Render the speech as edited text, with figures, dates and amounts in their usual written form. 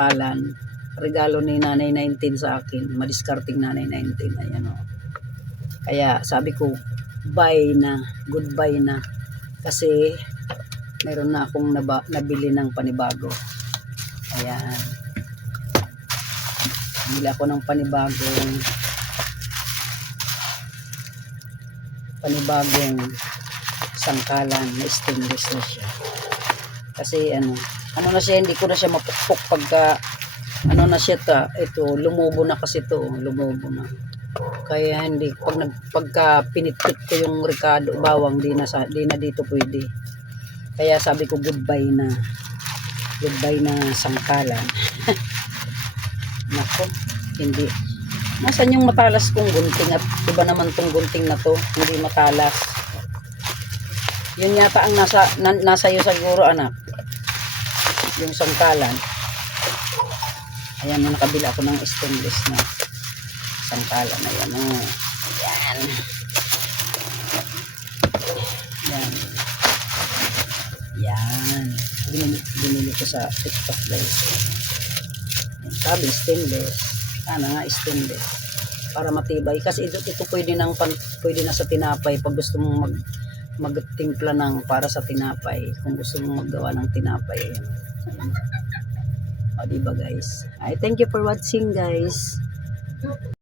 sangkalan. Regalo ni Nanay 19 sa akin. Madiskarting Nanay 19. Ayan o. Kaya sabi ko, bye na. Goodbye na. Kasi meron na akong nabili ng panibago. Ayan. Bili ako ng panibagong sangkalan na stainless na siya. Kasi ano na siya, hindi ko na siya mapukpok pagka ano na siya ito lumubo na kasi ito, lumubo na. Kaya hindi pagka pinitpit ko yung ricado bawang di na dito pwede. Kaya sabi ko goodbye na sangkalan. Nako, hindi. Nasaan yung matalas kong gunting at iba naman tong gunting na to, hindi matalas. Yun yata ang nasa iyo siguro anak. Yung sangkalan. Ayan, nakabila ako ng stainless na sangkalan. Ayan, oh. Ayan. Ayan. Ayan. Binili ko sa TikTok guys. Sabi stainless. Sana nga stainless. Para matibay. Kasi ito pwede na sa tinapay pag gusto mong magtimpla ng para sa tinapay. Kung gusto mong maggawa ng tinapay. Ayan. O diba guys? Thank you for watching guys.